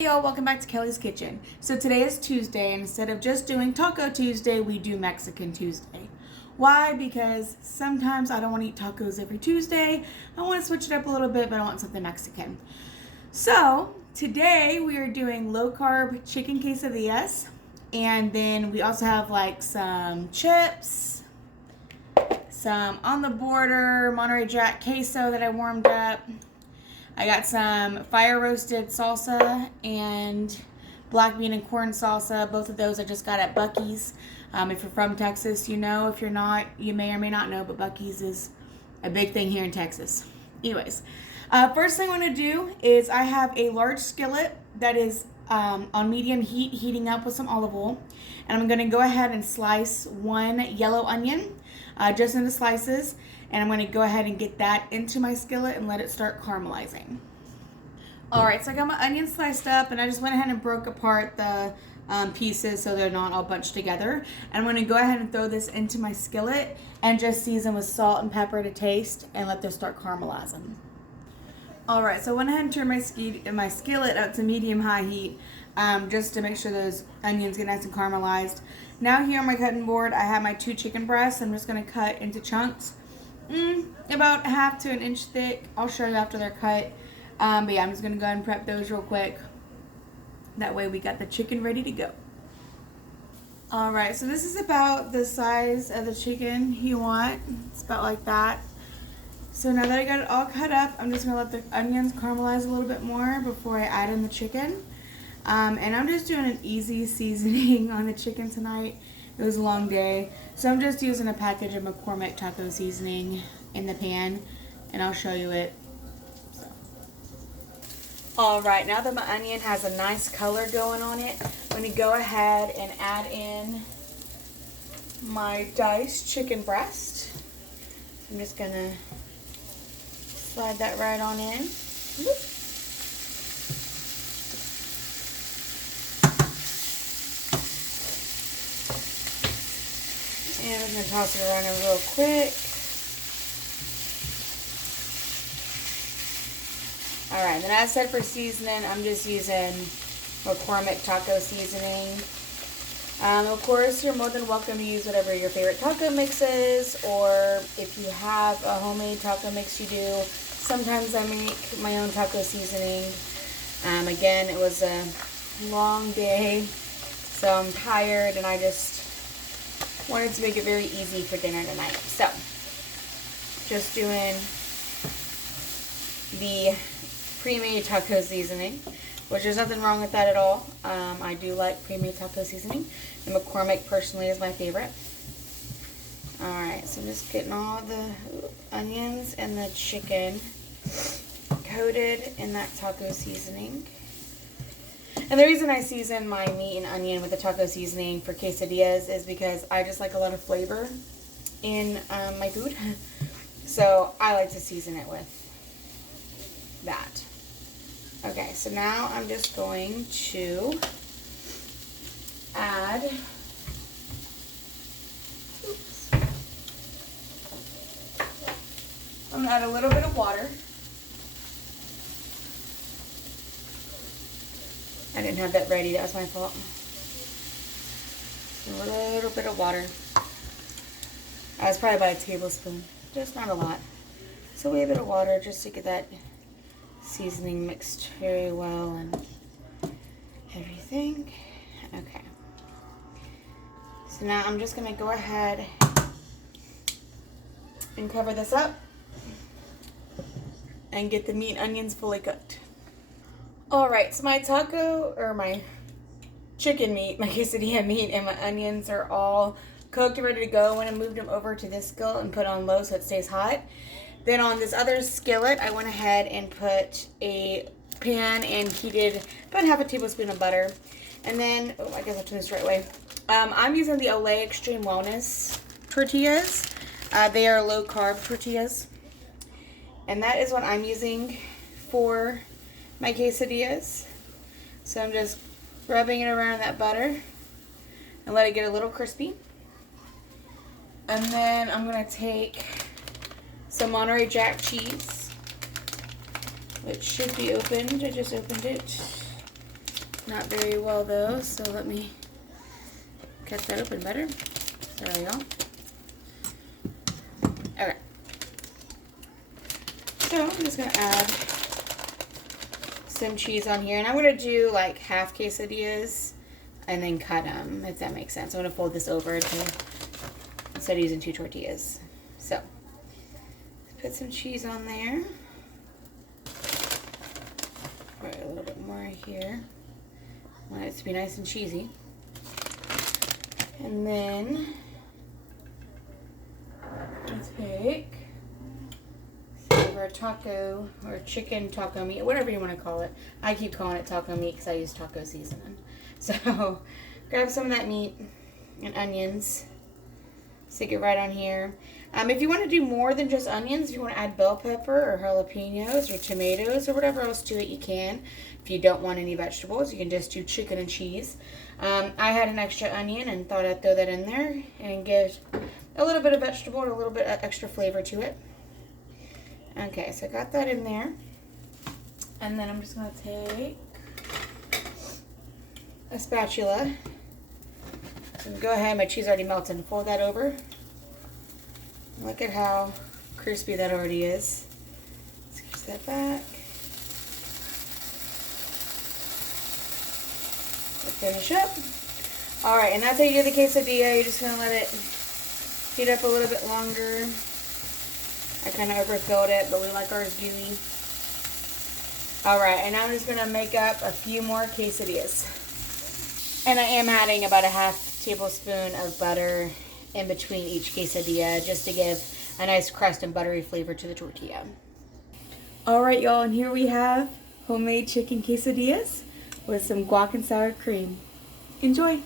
Hey y'all, welcome back to Kelly's Kitchen. So today is Tuesday, and instead of just doing Taco Tuesday, we do Mexican Tuesday. Why? Because sometimes I don't want to eat tacos every Tuesday. I want to switch it up a little bit, but I want something Mexican. So today we are doing low carb chicken quesadillas, and then we also have like some chips, some on the border Monterey Jack queso that I warmed up. I got some fire roasted salsa and black bean and corn salsa. Both of those I just got at Buc-ee's. If you're from Texas, you know. If you're not, you may or may not know, but Buc-ee's is a big thing here in Texas. Anyways, first thing I want to do is I have a large skillet that is on medium heat, heating up with some olive oil. And I'm going to go ahead and slice one yellow onion just into slices. And I'm going to go ahead and get that into my skillet and let it start caramelizing. Alright, so I got my onions sliced up, and I just went ahead and broke apart the pieces so they're not all bunched together. And I'm going to go ahead and throw this into my skillet and just season with salt and pepper to taste and let this start caramelizing. Alright, so I went ahead and turned my skillet up to medium-high heat just to make sure those onions get nice and caramelized. Now here on my cutting board, I have my 2 chicken breasts. I'm just going to cut into chunks. About half to an inch thick. I'll show you after they're cut. But yeah, I'm just going to go ahead and prep those real quick. That way we got the chicken ready to go. Alright, so this is about the size of the chicken you want. It's about like that. So now that I got it all cut up, I'm just going to let the onions caramelize a little bit more before I add in the chicken. And I'm just doing an easy seasoning on the chicken tonight. It was a long day. So I'm just using a package of McCormick taco seasoning in the pan, and I'll show you it. Alright, now that my onion has a nice color going on it, I'm going to go ahead and add in my diced chicken breast. I'm just going to slide that right on in. Whoop. And I'm going to toss it around real quick. Alright, then as I said for seasoning, I'm just using McCormick taco seasoning. Of course, you're more than welcome to use whatever your favorite taco mix is, or if you have a homemade taco mix you do. Sometimes I make my own taco seasoning. Again, it was a long day, so I'm tired, and I just wanted to make it very easy for dinner tonight. So, just doing the pre-made taco seasoning, which there's nothing wrong with that at all. I do like pre-made taco seasoning, and McCormick personally is my favorite. Alright, so I'm just getting all the onions and the chicken coated in that taco seasoning. And the reason I season my meat and onion with the taco seasoning for quesadillas is because I just like a lot of flavor in my food. So I like to season it with that. Okay, so now I'm just going to add, I'm going to add a little bit of water. I didn't have that ready, that was my fault. A little bit of water. That was probably about a tablespoon, just not a lot. So a wee bit of water just to get that seasoning mixed very well and everything. Okay. So now I'm just going to go ahead and cover this up and get the meat and onions fully cooked. Alright, so my my chicken meat, my quesadilla meat, and my onions are all cooked and ready to go. When I moved them over to this skillet and put on low so it stays hot. Then on this other skillet, I went ahead and put a pan and heated about half a tablespoon of butter. And then, oh, I guess I'll turn this the right way. I'm using the Olay Extreme Wellness tortillas. They are low carb tortillas. And that is what I'm using for my quesadillas. So I'm just rubbing it around that butter and let it get a little crispy. And then I'm going to take some Monterey Jack cheese, which should be opened. I just opened it. not very well though, so let me cut that open better. There we go. Okay. So I'm just going to add some cheese on here. And I'm going to do like half quesadillas and then cut them, if that makes sense. I'm going to fold this over instead of using 2 tortillas. So, put some cheese on there. Put a little bit more here. I want it to be nice and cheesy. And then, let's take some of our taco or chicken taco meat, whatever you want to call it. I keep calling it taco meat because I use taco seasoning. So, grab some of that meat and onions. Stick it right on here. If you want to do more than just onions, if you want to add bell pepper or jalapenos or tomatoes or whatever else to it, you can. If you don't want any vegetables, you can just do chicken and cheese. I had an extra onion and thought I'd throw that in there and give a little bit of vegetable and a little bit of extra flavor to it. Okay, so I got that in there. And then I'm just going to take a spatula. So go ahead, my cheese already melted, and fold that over. Look at how crispy that already is. Let's get that back. Finish up. Alright, and that's how you do the quesadilla. You're just going to let it heat up a little bit longer. I kind of overfilled it, but we like ours gooey. Alright, and now I'm just going to make up a few more quesadillas. And I am adding about a half tablespoon of butter in between each quesadilla just to give a nice crust and buttery flavor to the tortilla. Alright, y'all, and here we have homemade chicken quesadillas with some guac and sour cream. Enjoy!